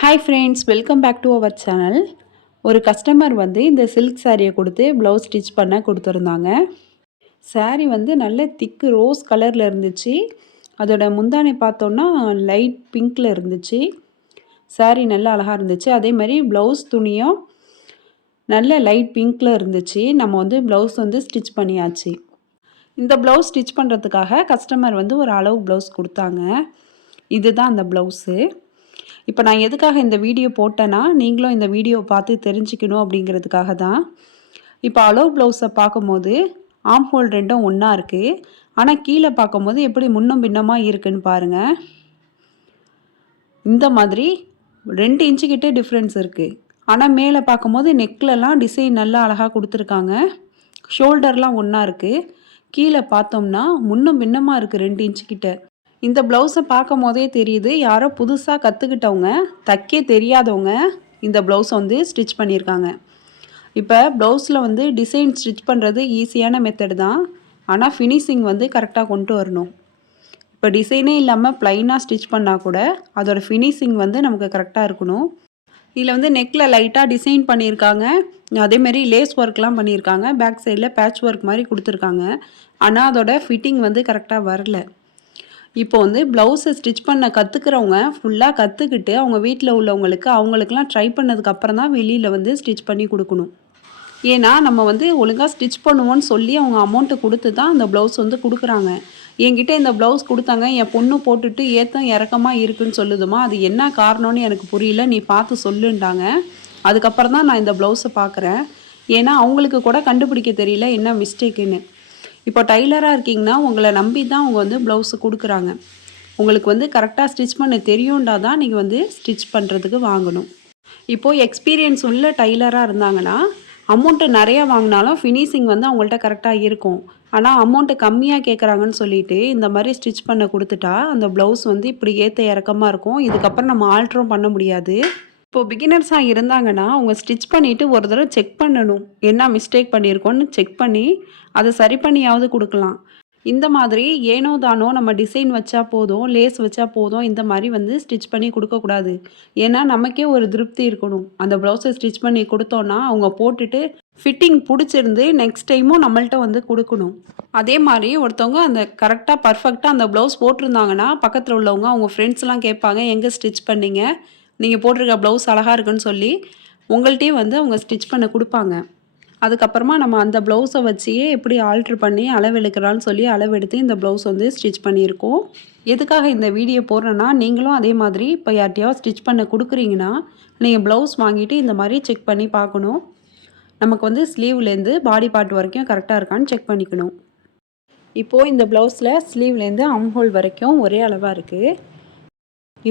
Hi friends, welcome back to our channel. ஒரு customer வந்து இந்த சில்க் சாரியை கொடுத்து ப்ளவுஸ் ஸ்டிச் பண்ண கொடுத்துருந்தாங்க. சாரீ வந்து நல்ல திக்கு ரோஸ் கலரில் இருந்துச்சு. அதோட முந்தானை பார்த்தோன்னா லைட் பிங்க்கில் இருந்துச்சு. சாரீ நல்லா அழகாக இருந்துச்சு. அதே மாதிரி ப்ளவுஸ் துணியும் நல்ல லைட் பிங்க்கில் இருந்துச்சு. நம்ம வந்து ப்ளவுஸ் வந்து ஸ்டிச் பண்ணியாச்சு. இந்த ப்ளவுஸ் ஸ்டிச் பண்ணுறதுக்காக கஸ்டமர் வந்து ஒரு அளவு ப்ளவுஸ் கொடுத்தாங்க. இதுதான் அந்த ப்ளவுஸு. இப்போ நான் எதுக்காக இந்த வீடியோ போட்டேன்னா, நீங்களும் இந்த வீடியோவை பார்த்து தெரிஞ்சுக்கணும் அப்படிங்கிறதுக்காக தான். இப்போ அளவு ப்ளவுஸை பார்க்கும்போது ஆம் ஹோல் ரெண்டும் ஒன்றா இருக்குது. ஆனால் கீழே பார்க்கும்போது எப்படி முன்னும் பின்னமாக இருக்குதுன்னு பாருங்கள். இந்த மாதிரி 2 இன்ச்சு கிட்டே டிஃப்ரென்ஸ் இருக்குது. ஆனால் மேலே பார்க்கும்போது நெக்லலாம் டிசைன் நல்லா அழகாக கொடுத்துருக்காங்க. ஷோல்டர்லாம் ஒன்றா இருக்குது. கீழே பார்த்தோம்னா முன்னும் பின்னமாக இருக்குது 2 இன்ச்சு கிட்ட. இந்த ப்ளவுஸை பார்க்கும் போதே தெரியுது யாரோ புதுசாக கற்றுக்கிட்டவங்க, தைக்க தெரியாதவங்க இந்த ப்ளவுஸை வந்து ஸ்டிச் பண்ணியிருக்காங்க. இப்போ ப்ளவுஸில் வந்து டிசைன் ஸ்டிச் பண்ணுறது ஈஸியான மெத்தட் தான். ஆனால் ஃபினிஷிங் வந்து கரெக்டாக கொண்டு வரணும். இப்போ டிசைனே இல்லாமல் ப்ளைனாக ஸ்டிச் பண்ணால் கூட அதோடய ஃபினிஷிங் வந்து நமக்கு கரெக்டாக இருக்கணும். இதில் வந்து நெக்கில் லைட்டாக டிசைன் பண்ணியிருக்காங்க. அதேமாரி லேஸ் ஒர்க்லாம் பண்ணியிருக்காங்க. பேக் சைடில் பேட்ச் ஒர்க் மாதிரி கொடுத்துருக்காங்க. ஆனால் அதோட ஃபிட்டிங் வந்து கரெக்டாக வரல. இப்போ வந்து ப்ளவுஸை ஸ்டிச் பண்ண கற்றுக்கிறவங்க ஃபுல்லாக கற்றுக்கிட்டு அவங்க வீட்டில் உள்ளவங்களுக்கு அவங்களுக்கெல்லாம் ட்ரை பண்ணதுக்கப்புறம் தான் வெளியில் வந்து ஸ்டிச் பண்ணி கொடுக்கணும். ஏன்னா நம்ம வந்து ஒழுங்காக ஸ்டிச் பண்ணுவோன்னு சொல்லி அவங்க அமௌண்ட்டு கொடுத்து தான் அந்த ப்ளவுஸ் வந்து கொடுக்குறாங்க. என்கிட்ட இந்த ப்ளவுஸ் கொடுத்தாங்க, என் பொண்ணு போட்டுட்டு ஏத்தம் இறக்கமாக இருக்குதுன்னு சொல்லுதுமா, அது என்ன காரணம்னு எனக்கு புரியல, நீ பார்த்து சொல்லுன்ட்டாங்க. அதுக்கப்புறம் தான் நான் இந்த ப்ளவுஸை பார்க்குறேன். ஏன்னா அவங்களுக்கு கூட கண்டுபிடிக்க தெரியல என்ன மிஸ்டேக்குன்னு. இப்போ டைலராக இருக்கீங்கன்னா உங்களை நம்பி தான் அவங்க வந்து ப்ளவுஸு கொடுக்குறாங்க. உங்களுக்கு வந்து கரெக்டாக ஸ்டிச் பண்ண தெரியும்டா தான் நீங்கள் வந்து ஸ்டிச் பண்ணுறதுக்கு வாங்கணும். இப்போது எக்ஸ்பீரியன்ஸ் உள்ள டைலராக இருந்தாங்கன்னா அமௌண்ட்டு நிறையா வாங்கினாலும் ஃபினிஷிங் வந்து அவங்கள்ட்ட கரெக்டாக இருக்கும். ஆனால் அமௌண்ட்டு கம்மியாக கேட்குறாங்கன்னு சொல்லிட்டு இந்த மாதிரி ஸ்டிச் பண்ண கொடுத்துட்டா அந்த ப்ளவுஸ் வந்து இப்படி ஏற்ற இறக்கமாக இருக்கும். இதுக்கப்புறம் நம்ம ஆல்ட்ரும் பண்ண முடியாது. இப்போது பிகினர்ஸாக இருந்தாங்கன்னா அவங்க ஸ்டிச் பண்ணிவிட்டு ஒரு தடவை செக் பண்ணணும், என்ன மிஸ்டேக் பண்ணியிருக்கோன்னு செக் பண்ணி அதை சரி பண்ணியாவது கொடுக்கலாம். இந்த மாதிரி ஏனோ தானோ நம்ம டிசைன் வச்சா போதும், லேஸ் வச்சா போதும், இந்த மாதிரி வந்து ஸ்டிச் பண்ணி கொடுக்கக்கூடாது. ஏன்னா நமக்கே ஒரு திருப்தி இருக்கணும். அந்த ப்ளவுஸை ஸ்டிச் பண்ணி கொடுத்தோன்னா அவங்க போட்டுட்டு ஃபிட்டிங் பிடிச்சிருந்து நெக்ஸ்ட் டைமும் நம்மள்ட்ட வந்து கொடுக்கணும். அதே மாதிரி ஒருத்தவங்க அந்த கரெக்டாக பர்ஃபெக்டாக அந்த ப்ளவுஸ் போட்டிருந்தாங்கன்னா பக்கத்தில் உள்ளவங்க அவங்க ஃப்ரெண்ட்ஸ்லாம் கேட்பாங்க, எங்கே ஸ்டிச் பண்ணிங்க, நீங்கள் போட்டிருக்க ப்ளவுஸ் அழகாக இருக்குன்னு சொல்லி உங்கள்கிட்டயே வந்து அவங்க ஸ்டிச் பண்ண கொடுப்பாங்க. அதுக்கப்புறமா நம்ம அந்த ப்ளவுஸை வச்சியே எப்படி ஆல்ட்ரு பண்ணி அளவு எடுக்கிறான்னு சொல்லி அளவெடுத்து இந்த ப்ளவுஸ் வந்து ஸ்டிச் பண்ணியிருக்கோம். எதுக்காக இந்த வீடியோ போடுறேன்னா, நீங்களும் அதே மாதிரி இப்போ யார்ட்டையாவது ஸ்டிச் பண்ண கொடுக்குறீங்கன்னா நீங்கள் ப்ளவுஸ் வாங்கிட்டு இந்த மாதிரி செக் பண்ணி பார்க்கணும். நமக்கு வந்து ஸ்லீவ்லேருந்து பாடி பார்ட் வரைக்கும் கரெக்டாக இருக்கான்னு செக் பண்ணிக்கணும். இப்போது இந்த ப்ளவுஸில் ஸ்லீவ்லேருந்து ஆம்ஹோல் வரைக்கும் ஒரே அளவாக இருக்குது.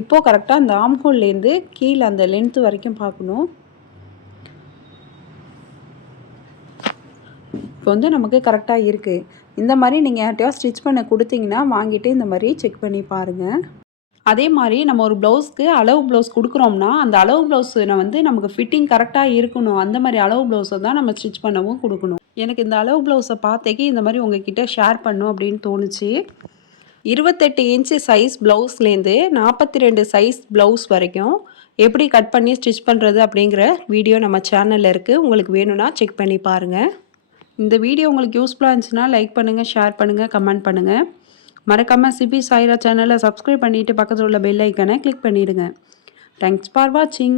இப்போது கரெக்டாக அந்த ஆம்ஹோல்லேருந்து கீழே அந்த லென்த்து வரைக்கும் பார்க்கணும். இப்போ வந்து நமக்கு கரெக்டாக இருக்குது. இந்த மாதிரி நீங்கள் யார்ட்டையாவது ஸ்டிச் பண்ண கொடுத்தீங்கன்னா வாங்கிட்டு இந்த மாதிரி செக் பண்ணி பாருங்கள். அதே மாதிரி நம்ம ஒரு ப்ளவுஸ்க்கு அளவு ப்ளவுஸ் கொடுக்குறோம்னா அந்த அளவு ப்ளவுஸில் வந்து நமக்கு ஃபிட்டிங் கரெக்டாக இருக்கணும். அந்த மாதிரி அளவு ப்ளவுஸை தான் நம்ம ஸ்டிச் பண்ணவும் கொடுக்கணும். எனக்கு இந்த அளவு ப்ளவுஸை பார்த்தேக்கி இந்த மாதிரி உங்ககிட்ட ஷேர் பண்ணும் அப்படின்னு தோணுச்சு. 28 இன்ச்சு சைஸ் ப்ளவுஸ்லேருந்து 42 சைஸ் ப்ளவுஸ் வரைக்கும் எப்படி கட் பண்ணி ஸ்டிச் பண்ணுறது அப்படிங்கிற வீடியோ நம்ம சேனலில் இருக்குது. உங்களுக்கு வேணும்னா செக் பண்ணி பாருங்கள். இந்த வீடியோ உங்களுக்கு யூஸ்ஃபுல்லாக இருந்துச்சுன்னா லைக் பண்ணுங்கள், ஷேர் பண்ணுங்கள், கமெண்ட் பண்ணுங்கள். மறக்காமல் சிபி சாய்ரா சேனலை சப்ஸ்கிரைப் பண்ணிவிட்டு பக்கத்தில் உள்ள பெல் ஐக்கனை கிளிக் பண்ணிவிடுங்க. தேங்க்ஸ் ஃபார் வாட்சிங்.